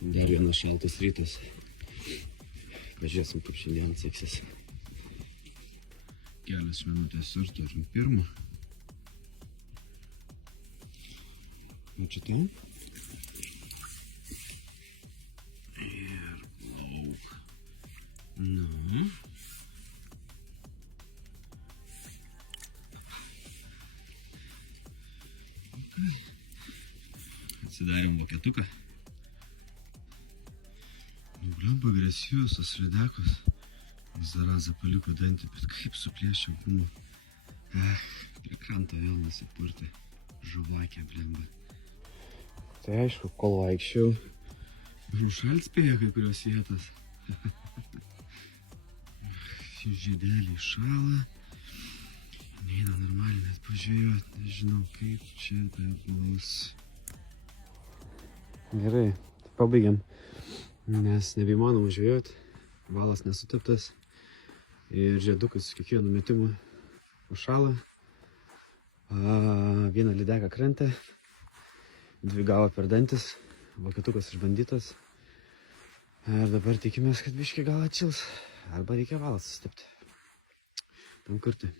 Dar vienas šaltas rytas. Pažiūrėsim, kaip šiandien seksis. Kelias minutės ir turim pirmą. Ir čia tai. Ir lauk. Nu. Atsidarėm buketuką. Blemba agresyvus, tas lydekos. Zaraza paliko dantį, bet kaip suplėščiau kūną. Prie kranto vėl nusipurtė. Žuvakė, blemba. Tai aišku, kol vaikščiau. Šalt spėjo kai kurios vietos. Žiedeliai šala. Neina normaliai net pažiūrėti. Nežinau, kaip čia bus. Gerai, pabaigiam. Nes nebeįmanoma žvejoti, valas nesuteptas ir žiedukas kiekvienu metimu užšala. Vieną lydeką krantė, 2 gavo per dantis, buketukas išbandytas. Ir dabar tikimės, kad biškį gal atšils, arba reikia valą susitepti. Tam kartui.